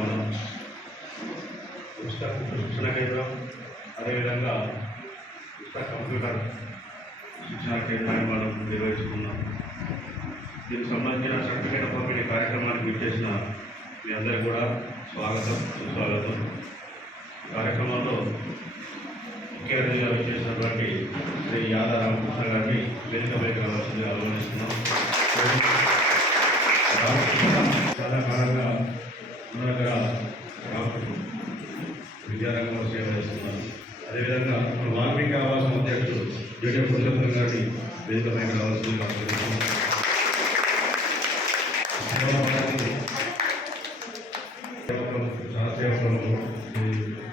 మనం శిక్షణ కేంద్రం, అదేవిధంగా కంప్యూటర్ శిక్షణ కేంద్రాన్ని మనం నిర్వహిస్తున్నాం. దీనికి సంబంధించిన సర్టిఫికేట్ పంపిణీ కార్యక్రమానికి విచ్చేసిన మీ అందరికీ కూడా స్వాగతం, సుస్వాగతం. కార్యక్రమంలో ముఖ్య అతిథిగా విచ్చేసినటువంటి శ్రీ యాదా రామకృష్ణ గారిని వేదికపైకి రావాల్సిందిగా ఆహ్వానిస్తున్నాం. చాలా కాలంగా మన దగ్గర విద్యారంగంలో సేవ చేస్తున్నారు. అదేవిధంగా మన వాల్మీకి ఆవాసం అధ్యక్షుడు జేడే పురుషోత్తమ్ గారిని వేదికపైకి రావాల్సిందిగా ఆహ్వానిస్తున్నాం. సహసేవకులు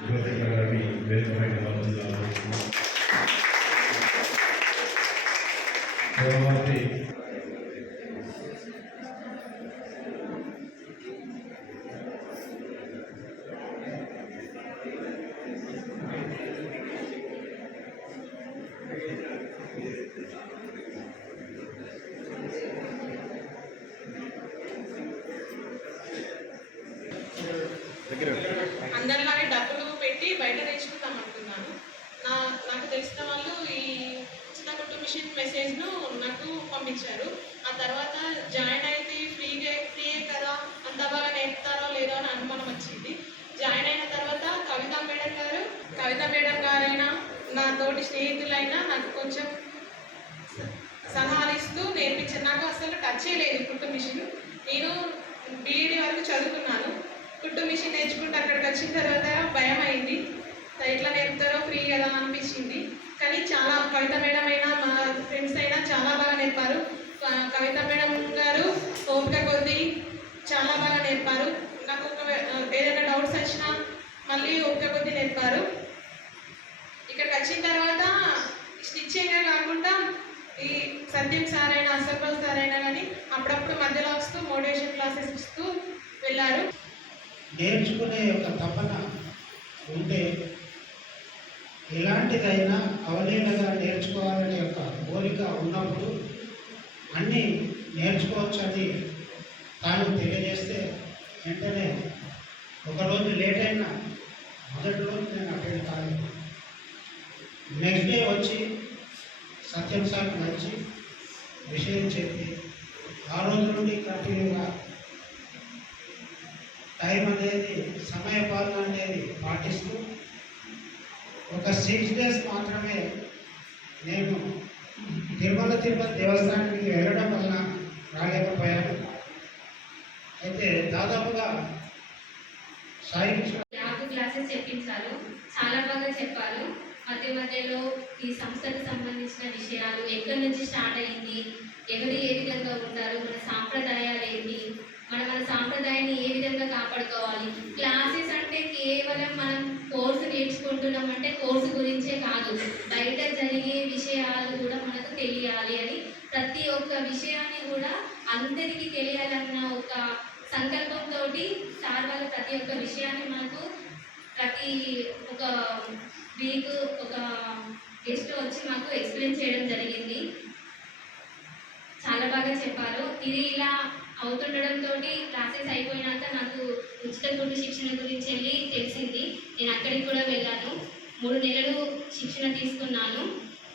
శివశంకర్ గారిని వేదికపైకి రావాల్సిందిగా ఆహ్వానిస్తున్నాం. సేవామూర్తి అందరిలానే డబ్బులు పెట్టి బయట నేర్చుకుంటాం అనుకున్నాను. నాకు తెలిసిన వాళ్ళు ఈ ఉచిత కుట్టు మిషన్ మెసేజ్ను నాకు పంపించారు. ఆ తర్వాత జాయిన్ అయితే ఫ్రీయే కదా, అంత బాగా నేర్పుతారో లేదో అని అనుమానం వచ్చింది. జాయిన్ అయిన తర్వాత కవిత మేడం గారైనా నా తోటి స్నేహితులైనా నాకు కొంచెం సలహాలు ఇస్తూ నేర్పించారు. నాకు అసలు టచ్ లేదు కుట్టు మిషన్. నేను బీఈడీ వరకు చదువుకున్నాను. కుట్టు మిషన్ నేర్చుకుంటే అక్కడికి వచ్చిన తర్వాత భయం అయింది. ఎట్లా నేర్పుతారో ఫ్రీ కదా అనిపించింది. కానీ చాలా కవిత మేడం అయినా మా ఫ్రెండ్స్ అయినా చాలా బాగా నేర్పారు. కవిత మేడం గారు ఓపిక కొద్దీ చాలా బాగా నేర్పారు. నాకు ఏదైనా డౌట్స్ వచ్చినా మళ్ళీ ఓపిక కొద్దీ నేర్పారు. ఇక్కడికి వచ్చిన తర్వాత స్టిచ్చింగే కాకుండా ఈ సత్యం సార్ అయినా అసఫల్ సార్ అయినా కానీ అప్పుడప్పుడు మధ్యలో వస్తూ మోటివేషన్ క్లాసెస్ ఇస్తూ వెళ్ళారు. నేర్చుకునే యొక్క తపన ఉంటే ఎలాంటిదైనా అవలీలగా నేర్చుకోవాలనే యొక్క కోరిక ఉన్నప్పుడు అన్నీ నేర్చుకోవచ్చని తాను తెలియజేస్తే వెంటనే ఒకరోజు లేట్ అయినా మొదటి రోజు నేను అటెండ్ కాలేదు. నెక్స్ట్ డే వచ్చి సత్యం సార్ వచ్చి విషయం చెప్పి ఆ రోజు నుండి కంటిన్యూగా టైం అనేది సమయ పాలన అనేది పాటిస్తూ ఒక 6 days మాత్రమే నేను తిరుపతి దేవస్థానానికి వెళ్ళడం వల్ల రాలేకపోయాను. అయితే దాదాపుగా క్లాసెస్ చెప్పించారు, చాలా బాగా చెప్పారు. మధ్యలో ఈ సంస్థకు సంబంధించిన విషయాలు, ఎక్కడి నుంచి స్టార్ట్ అయింది, ఎవరు ఏ విధంగా ఉంటారు, మన సాంప్రదాయాలు ఏంటి, మన సాంప్రదాయాన్ని ఏ విధంగా కాపాడుకోవాలి. క్లాసెస్ అంటే కేవలం మనం కోర్సు నేర్చుకుంటున్నాం అంటే కోర్సు గురించే కాదు, బయట జరిగే విషయాలు కూడా మనకు తెలియాలి అని, ప్రతి ఒక్క విషయాన్ని కూడా అందరికీ తెలియాలన్న ఒక సంకల్పంతో సార్ వాళ్ళు ప్రతి ఒక్క విషయాన్ని మనకు ప్రతి ఒక వీక్ ఒక గెస్ట్ వచ్చి మాకు ఎక్స్ప్లెయిన్ చేయడం జరిగింది. చాలా బాగా చెప్పారు. ఇది ఇలా అవుతుండడంతో క్లాసెస్ అయిపోయినాక నాకు ఉచిత కుట్టు శిక్షణ గురించి వెళ్ళి తెలిసింది. నేను అక్కడికి కూడా వెళ్ళాను. 3 నెలలు శిక్షణ తీసుకున్నాను.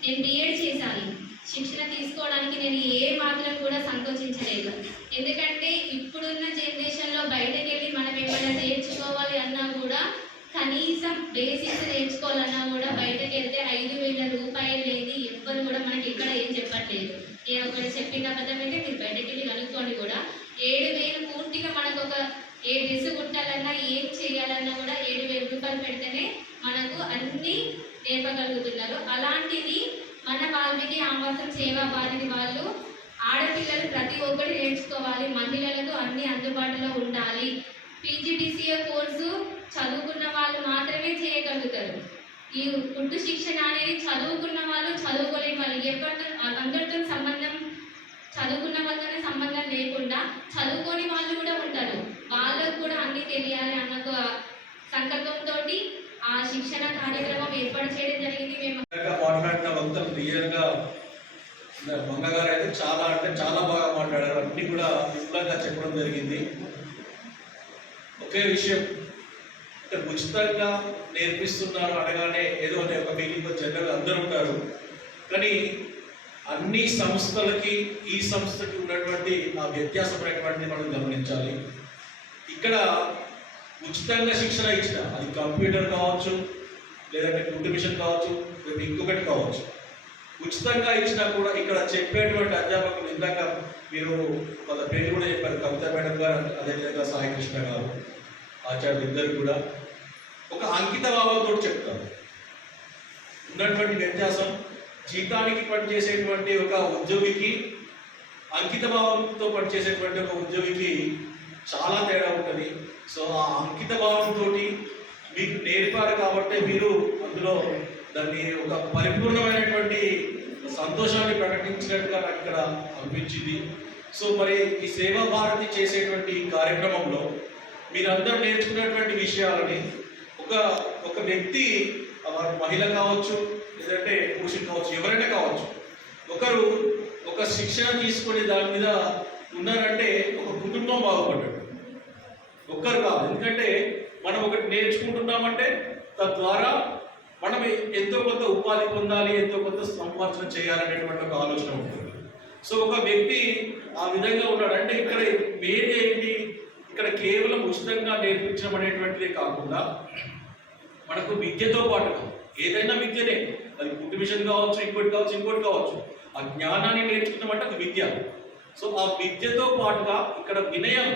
నేను బీఎడ్ చేశాను. శిక్షణ తీసుకోవడానికి నేను ఏ మాత్రం కూడా సంకోచించలేదు. ఎందుకంటే ఇప్పుడున్న జనరేషన్లో బయటకు వెళ్ళి మనం ఏమైనా నేర్చుకోవాలి అన్నా కూడా కనీసం బేసిక్స్ నేర్చుకోవాలన్నా కూడా బయటకు వెళ్తే 5,000 రూపాయలు లేని ఎవ్వరు కూడా మనకి ఇక్కడ ఏం చెప్పట్లేదు. నేను ఒకటి చెప్పిన అబద్ధమైతే మీరు బయటకు వెళ్ళి కనుక్కోండి కూడా 7,000 పూర్తిగా మనకు ఒక ఏ డ్రెస్ కుట్టాలన్నా ఏం చేయాలన్నా కూడా 7,000 రూపాయలు పెడితేనే మనకు అన్నీ నేర్పగలుగుతున్నారు. అలాంటిది మన వాల్మీకి ఆవాసం సేవా భారతి వాళ్ళు ఆడపిల్లలు ప్రతి ఒక్కటి నేర్చుకోవాలి, మహిళలకు అన్నీ అందుబాటులో ఉండాలి. పీజీడీసీఏ కోర్సు చదువుకున్న వాళ్ళు మాత్రమే చేయగలుగుతారు. ఈ కుట్టు శిక్షణ అనేది చదువుకున్న వాళ్ళు చదువుకోలేని వాళ్ళు ఎప్పటితో అందరితో సంబంధం, చదువుకున్న వాళ్ళతోనే సంబంధం లేకుండా చదువుకోని వాళ్ళు కూడా ఉంటారు. వాళ్ళకు కూడా అన్నీ తెలియాలి అన్న సంకల్పంతో ఆ శిక్షణ కార్యక్రమం ఏర్పాటు చేయడం జరిగింది. మేము మాట్లాడిన వక్తలు క్లియర్గా మంగ గారు అయితే చాలా బాగా మాట్లాడారు. అన్నీ కూడా విపులంగా చెప్పడం జరిగింది. ఒక ఒకే విషయం, అంటే ఉచితంగా నేర్పిస్తున్నారు అనగానే ఏదో అనే ఒక ఫీలింగ్ జనరల్గా అందరూ ఉంటారు. కానీ అన్ని సంస్థలకి ఈ సంస్థకి ఉన్నటువంటి ఆ వ్యత్యాసమైనటువంటిది మనం గమనించాలి. ఇక్కడ ఉచితంగా శిక్షణ ఇచ్చిన, అది కంప్యూటర్ కావచ్చు, లేదంటే కుట్టు మిషన్ కావచ్చు, లేదా ఇంకొకటి కావచ్చు, ఉచితంగా ఇచ్చినా కూడా ఇక్కడ చెప్పేటువంటి అధ్యాపకులు ఇందాక మీరు కొంత పేరు కూడా చెప్పారు, కవిత మేడం గారు, అదేవిధంగా సాయి కృష్ణ గారు, ఆచార్యులు ఇద్దరు కూడా ఒక అంకిత భావంతో చెప్తారు. ఉన్నటువంటి వ్యత్యాసం జీతానికి పనిచేసేటువంటి ఒక ఉద్యోగికి, అంకిత భావంతో పనిచేసేటువంటి ఒక ఉద్యోగికి చాలా తేడా ఉంటుంది. సో ఆ అంకిత భావంతో మీకు నేర్పారు కాబట్టి మీరు అందులో దాన్ని ఒక పరిపూర్ణమైనటువంటి సంతోషాన్ని ప్రకటించినట్టుగా నాకు ఇక్కడ అనిపించింది. సో మరి ఈ సేవా భారతి చేసేటువంటి ఈ కార్యక్రమంలో మీరందరూ నేర్చుకున్నటువంటి విషయాలని ఒక వ్యక్తి, వారు మహిళ కావచ్చు, లేదంటే పురుషులు కావచ్చు, ఎవరైనా కావచ్చు, ఒకరు ఒక శిక్షణ తీసుకొని దాని మీద ఉన్నారంటే ఒక కుటుంబం బాగుపడ్డాడు. ఒక్కరు కాదు, ఎందుకంటే మనం ఒకటి నేర్చుకుంటున్నామంటే తద్వారా మనం ఎంతో కొంత ఉపాధి పొందాలి, ఎంతో కొంత సంపార్జన చేయాలనేటువంటి ఒక ఆలోచన ఉంటుంది. సో ఒక వ్యక్తి ఆ విధంగా ఉన్నాడు అంటే ఇక్కడ మెయిన్ ఏంటి, ఇక్కడ కేవలం ఉచితంగా నేర్పించడం అనేటువంటిదే కాకుండా మనకు విద్యతో పాటుగా ఏదైనా విద్యనే, అది కుట్టు మిషన్ కావచ్చు, ఇంకోటి కావచ్చు, ఆ జ్ఞానాన్ని నేర్చుకున్నామంటే అది విద్య. సో ఆ విద్యతో పాటుగా ఇక్కడ వినయం,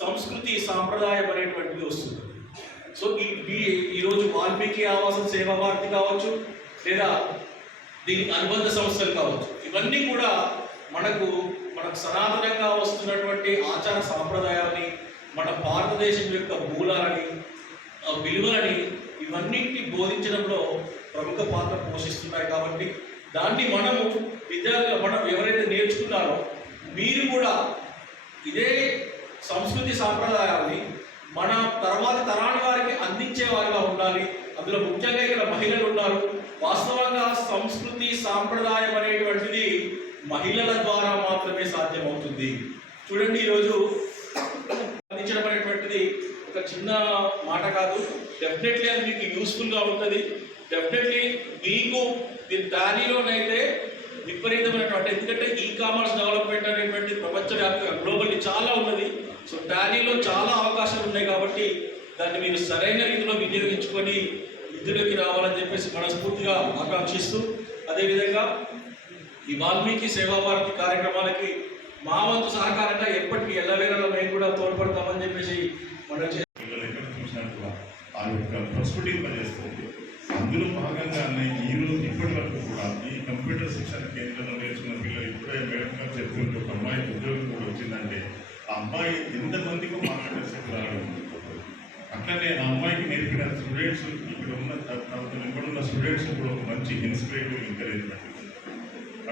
సంస్కృతి, సాంప్రదాయం అనేటువంటిది వస్తుంది. సో ఈరోజు వాల్మీకి ఆవాసం సేవా భారతి కావచ్చు, లేదా దీనికి అనుబంధ సంస్థలు కావచ్చు, ఇవన్నీ కూడా మనకు సనాతనంగా వస్తున్నటువంటి ఆచార సాంప్రదాయాన్ని, మన భారతదేశం యొక్క మూలాలని, విలువలని, ఇవన్నింటినీ బోధించడంలో ప్రముఖ పాత్ర పోషిస్తున్నాయి. కాబట్టి దాన్ని మనం ఎవరైతే నేర్చుకున్నారో మీరు కూడా ఇదే సంస్కృతి సాంప్రదాయాన్ని మన తర్వాతి తరాని వారికి అందించే వారిగా ఉండాలి. అందులో ముఖ్యంగా ఇక్కడ మహిళలు ఉన్నారు. వాస్తవంగా సంస్కృతి సాంప్రదాయం అనేటువంటిది మహిళల ద్వారా మాత్రమే సాధ్యమవుతుంది. చూడండి, ఈరోజు అందించడం అనేటువంటిది ఒక చిన్న మాట కాదు. డెఫినెట్లీ అది మీకు యూస్ఫుల్గా ఉంటుంది. డెఫినెట్లీ మీకు టాలీలోనైతే విపరీతమైనటువంటి, ఎందుకంటే కామర్స్ డెవలప్మెంట్ అనేటువంటి ప్రపంచవ్యాప్తంగా గ్లోబల్లీ చాలా ఉన్నది. సో టాలీలో చాలా అవకాశాలు ఉన్నాయి కాబట్టి దాన్ని మీరు సరైన రీతిలో వినియోగించుకొని విద్యలోకి రావాలని చెప్పేసి మనస్ఫూర్తిగా ఆకాంక్షిస్తూ, అదేవిధంగా ఈ వాల్మీకి సేవా భారతి కార్యక్రమాలకి మా వంతు సహకారంగా ఎప్పటికీ ఎల్లవేళలా మేము కూడా తోడ్పడతామని చెప్పేసి మనం ఆ యొక్క ప్రొస్పెక్టివ్ పనిచేస్తుంది. అందులో భాగంగానే ఈరోజు ఇప్పటి వరకు కూడా ఈ కంప్యూటర్ శిక్షణ కేంద్రంలో నేర్చుకున్న పిల్లలు ఇప్పుడే మేడం గారు చెప్తుంటే ఒక అమ్మాయికి ఉద్యోగం కూడా వచ్చిందంటే ఆ అమ్మాయి ఎంతమందికో మాట్లాడే శక్తి రావడం. అట్లనే ఆ అమ్మాయికి నేర్పిన స్టూడెంట్స్, ఇక్కడున్న స్టూడెంట్స్ కూడా ఒక మంచి ఇన్స్పిరేటివ్ ఎంకరేజ్మెంట్.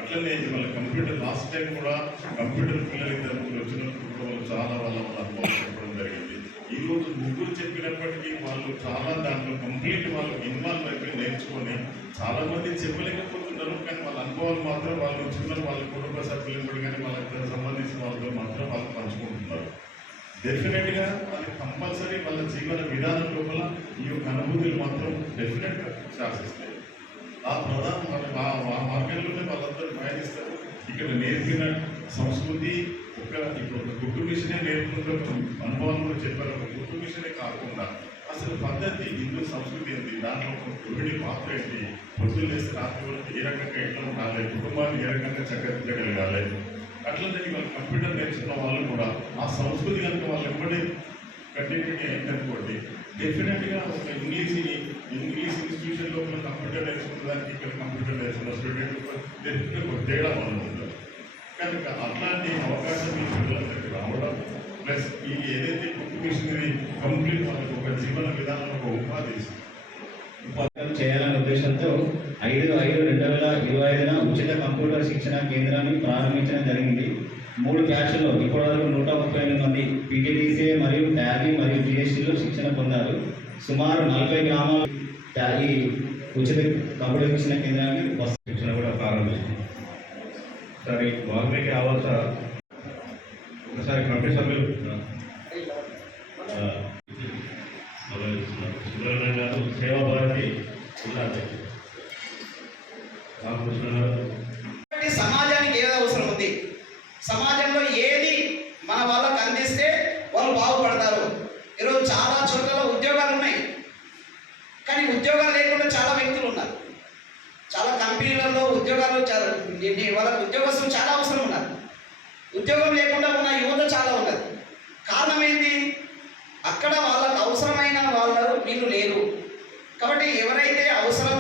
అట్లనే వాళ్ళ కంప్యూటర్ లాస్ట్ టైం కూడా కంప్యూటర్ పిల్లలు ఇద్దరు వచ్చినప్పుడు కూడా వాళ్ళు చాలా వాళ్ళ అనుభవం చెప్పడం జరిగింది. ఈరోజు ముగ్గురు చెప్పినప్పటికీ వాళ్ళు చాలా దాంట్లో కంప్లీట్ వాళ్ళు ఇన్వాల్వ్ అయిపోయి నేర్చుకొని చాలామంది చెప్పలేకపోతున్నారు. కానీ వాళ్ళ అనుభవాలు మాత్రం వాళ్ళు ఉంచుకున్నారు. వాళ్ళ కుటుంబ సభ్యులు కానీ వాళ్ళకి సంబంధించిన వాళ్ళతో మాత్రం వాళ్ళు పంచుకుంటున్నారు. డెఫినెట్గా అది కంపల్సరీ వాళ్ళ జీవన విధానం లోపల ఈ యొక్క అనుభూతులు మాత్రం డెఫినెట్గా శాసిస్తాయి. ఆ ప్రధాన మార్గంలోనే వాళ్ళందరూ ప్రయాణిస్తారు. ఇక్కడ నేర్పిన సంస్కృతి ఇప్పుడు కుట్టు మిషనే నేర్పుకుంటూ అనుభవం కూడా చెప్పారు. ఒక కుట్టు మిషనే కాకుండా అసలు పద్ధతి, హిందూ సంస్కృతి ఏంటి, దాంట్లో ఒక గృహిణి పాత్ర ఏంటి, పొద్దులు వేస్తే రాత్రి వరకు ఏ రకంగా ఎట్లా ఉండాలి, కుటుంబాన్ని ఏ రకంగా చక్కదిద్దగలగాలి. అట్లనే వాళ్ళు కంప్యూటర్ నేర్చుకున్న వాళ్ళు కూడా ఆ సంస్కృతి కనుక వాళ్ళు ఎప్పటి కంటిన్యూటీ అయిందనుకోండి, డెఫినెట్గా ఒక ఇంగ్లీష్ ఇన్స్టిట్యూషన్ లోపల కంప్యూటర్ నేర్చుకున్న దానికి ఇక్కడ కంప్యూటర్ నేర్చుకున్న స్టూడెంట్ డెఫినెట్గా ఒక తేడా ఉంటుంది. కనుక అట్లాంటి అవకాశం ఈ పిల్లలందరికీ రావడం, ప్లస్ ఈ ఏదైతే కుట్టు మిషనరీ కంప్లీట్ వాళ్ళకి ఒక జీవన విధానం, ఒక ఉపాధి చేయాలనే ఉద్దేశంతో 5/5/2025 ఉచిత కంప్యూటర్ శిక్షణ కేంద్రాన్ని ప్రారంభించడం జరిగింది. 3 బ్యాచ్ల్లో ఇప్పటివరకు 138 మంది పీటీడీసీఏ మరియు టాలీ మరియు జిఎస్టీలో శిక్షణ పొందారు. సుమారు 40 గ్రామాలు ఈ ఉచిత కంప్యూటర్ శిక్షణ కేంద్రాన్ని శిక్షణ కూడా ప్రారంభించింది. ఒకసారి వాల్మీకి ఆవాస ఒకసారి కమిటీ సభ్యులు సేవాభారతి జిల్లా అధ్యక్షుడు రామకృష్ణ గారు. సమాజానికి ఏది అవసరం ఉంది, సమాజంలో ఏది మన వాళ్ళకు అందిస్తే వాళ్ళు బాగుపడతారు. ఈరోజు చాలా చోట్ల ఉద్యోగాలు ఉన్నాయి, కానీ ఉద్యోగాలు లేకుండా చాలా వ్యక్తులు ఉన్నారు. చాలా కంపెనీలలో ఉద్యోగాలు వాళ్ళకు ఉద్యోగస్తులు చాలా అవసరం ఉన్నారు. ఉద్యోగం లేకుండా ఉన్న యువత చాలా ఉన్నది. కారణం ఏంటి? అక్కడ వాళ్ళకు అవసరమైన వీళ్ళు లేరు. కాబట్టి ఎవరైతే అవసరం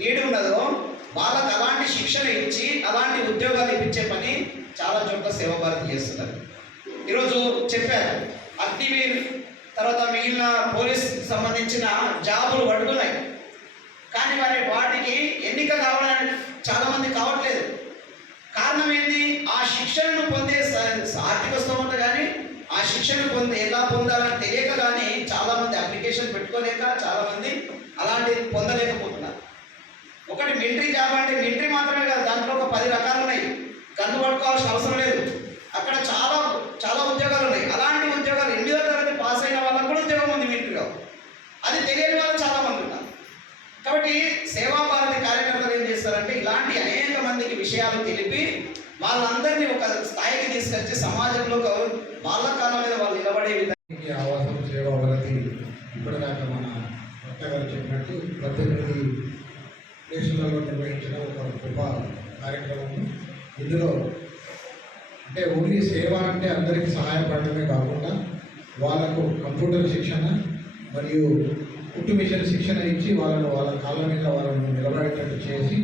నీడి ఉన్నదో వాళ్ళకు అలాంటి శిక్షణ ఇచ్చి అలాంటి ఉద్యోగాలు ఇప్పించే పని చాలా చోట్ల సేవాభారతి చేస్తున్నారు. ఈరోజు చెప్పారు అగ్నివీర్, తర్వాత మిగిలిన పోలీస్ సంబంధించిన జాబులు పడుతున్నాయి, కానీ మరి వాటికి ఎన్నిక కావడానికి చాలామంది కావట్లేదు. కారణం ఏంటి? ఆ శిక్షణను పొందే ఆర్థిక స్తోమత కానీ ఆ శిక్షణను ఎలా పొందాలని తెలియక కానీ చాలామంది అప్లికేషన్ పెట్టుకోలేక చాలామంది అలాంటివి పొందలేకపోతున్నారు. ఒకటి మిలిటరీ జాబ్ అంటే మిలిటరీ మాత్రమే కాదు, దాంట్లో ఒక 10 రకాలు ఉన్నాయి. గన్ను పట్టుకోవాల్సిన అవసరం లేదు. అక్కడ చాలా చాలా ఉద్యోగాలు ఉన్నాయి. అలాంటి ఉద్యోగాలు 8వ తరగతి పాస్ అయిన వాళ్ళకు కూడా ఉద్యోగం ఉంది మిలిటరీలో. అది తెలియని వాళ్ళు చాలామంది ఉన్నారు. కాబట్టి సేవాభారతి కార్యకర్తలు ఏం చేస్తారంటే ఇలాంటి అనేక మందికి విషయాలు తెలిపి వాళ్ళందరినీ ఒక స్థాయికి తీసుకొచ్చి సమాజంలో వాళ్ళ కాలం మీద వాళ్ళు నిలబడే విధంగా ఆవాసం సేవాభారతి ఇప్పటిదాకా మన భర్త గారు చెప్పినట్టు 18 దేశాలలో నిర్వహించిన ఒక గొప్ప కార్యక్రమం. ఇందులో అంటే ఓన్లీ సేవ అంటే అందరికీ సహాయపడటమే కాకుండా వాళ్ళకు కంప్యూటర్ శిక్షణ మరియు కుట్టు మిషన్ శిక్షణ ఇచ్చి వాళ్ళ కాళ్ళ మీద వాళ్ళను నిలబడేటట్టు చేసి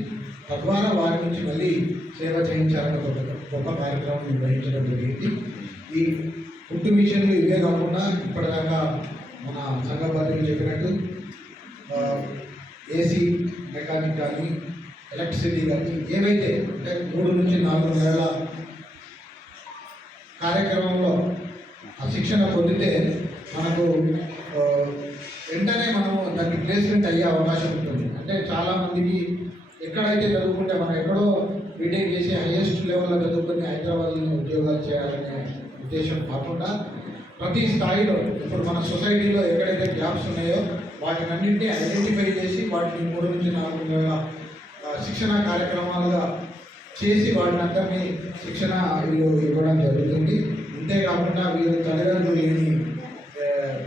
తద్వారా వారి నుంచి మళ్ళీ సేవ చేయించాలని ఒక గొప్ప కార్యక్రమం నిర్వహించడం జరిగింది. ఈ కుట్టు మిషన్లు ఇవే కాకుండా ఇప్పటిదాకా మన సంఘబాధ్యులు చెప్పినట్టు ఏసీ మెకానిక్ కానీ ఎలక్ట్రిసిటీ కానీ ఏవైతే అంటే 3 నుంచి 4 నెలల కార్యక్రమంలో ఆ శిక్షణ పొందితే మనకు వెంటనే మనము దానికి ప్లేస్మెంట్ అయ్యే అవకాశం ఉంటుంది. అంటే చాలామందికి ఎక్కడైతే చదువుకుంటే మనం ఎక్కడో బీటెక్ చేసి హైయెస్ట్ లెవెల్లో చదువుకుని హైదరాబాద్లో ఉద్యోగాలు చేయాలనే ఉద్దేశం కాకుండా ప్రతి స్థాయిలో ఇప్పుడు మన సొసైటీలో ఎక్కడైతే గ్యాప్స్ ఉన్నాయో వాటిని అన్నింటినీ ఐడెంటిఫై చేసి వాటిని 3 నుంచి 4 నెలల శిక్షణ కార్యక్రమాలుగా చేసి వాటిని అందరినీ శిక్షణ ఇవ్వడం జరుగుతుంది. అంతేకాకుండా వీరు తల్లిదండ్రులు లేని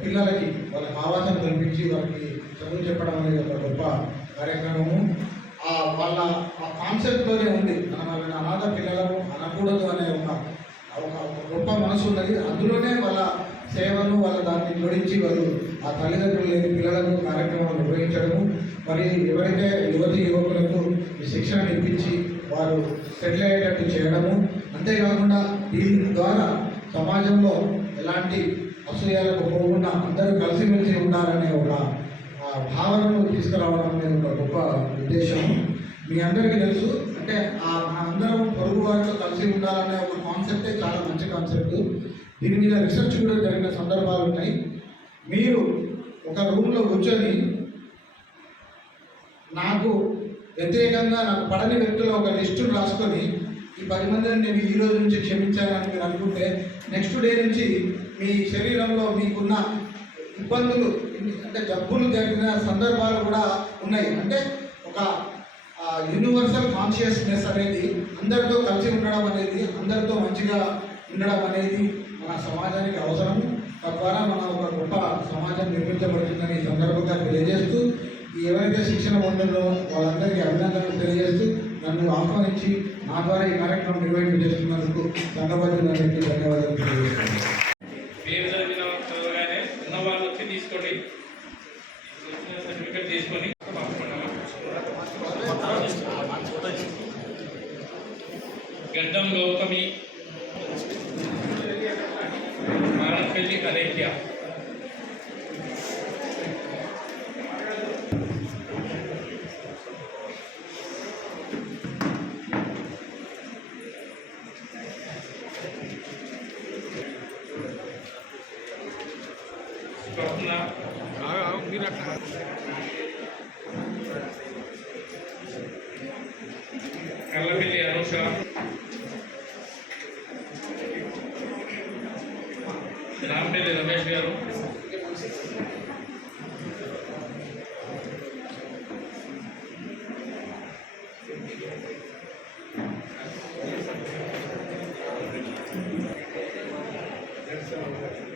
పిల్లలకి వాళ్ళకి ఆవాసం కల్పించి వాళ్ళకి చదువు చెప్పడం అనేది ఒక గొప్ప కార్యక్రమము. వాళ్ళ ఆ కాన్సెప్ట్లోనే ఉంది. వాళ్ళని అనాథ పిల్లలను అనకూడదు అనే ఒక గొప్ప మనసు ఉన్నది. అందులోనే వాళ్ళ సేవను వాళ్ళ దాన్ని జోడించి వాళ్ళు ఆ తల్లిదండ్రులు లేని పిల్లలకు కార్యక్రమాలు నిర్వహించడము, మరి ఎవరైతే యువకులకు ఈ శిక్షణ ఇప్పించి వారు సెటిల్ అయ్యేటట్టు చేయడము. అంతేకాకుండా దీని ద్వారా సమాజంలో ఎలాంటి అసూయాలకు పోకుండా అందరూ కలిసిమెలిసి ఉండాలనే ఒక భావనను తీసుకురావడం అనేది ఒక గొప్ప ఉద్దేశం. మీ అందరికీ తెలుసు, అంటే అందరం పొరుగు వారితో కలిసి ఉండాలనే ఒక కాన్సెప్టే చాలా మంచి కాన్సెప్ట్. దీని మీద రీసెర్చ్ కూడా జరిగిన సందర్భాలు ఉన్నాయి. మీరు ఒక రూమ్లో కూర్చొని నాకు వ్యతిరేకంగా నాకు పడని వ్యక్తులు ఒక లిస్టును రాసుకొని ఈ 10 మందిని నేను ఈ రోజు నుంచి క్షమించాలని మీరు అనుకుంటే నెక్స్ట్ డే నుంచి మీ శరీరంలో మీకున్న ఇబ్బందులు అంటే జబ్బులు జరిగిన సందర్భాలు కూడా ఉన్నాయి. అంటే ఒక యూనివర్సల్ కాన్షియస్నెస్ అనేది అందరితో కలిసి ఉండడం అనేది అందరితో మంచిగా ఉండడం అనేది మన సమాజానికి అవసరం. తద్వారా మన ఒక గొప్ప సమాజం నిర్మించబడుతుందని ఈ సందర్భంగా తెలియజేస్తూ ఎవరైతే శిక్షణ పొందిందో వాళ్ళందరికీ అభినందనలు తెలియజేస్తూ నన్ను ఆహ్వానించి నా ద్వారా ఈ కార్యక్రమం నిర్వహింపజేస్తున్నందుకు సంఘబాధ్యులందరికీ ధన్యవాదాలు తెలియజేస్తున్నాను. పేరు చదివినగానే ఉన్న వాళ్ళు వచ్చి తీసుకోండి, సర్టిఫికెట్ తీసుకొని గడ్డం గౌతమి, మారపల్లి అలేఖ్య. కల్లపల్లి అనుష, రాంపల్లి రమేష్ గారు, చేస్తాం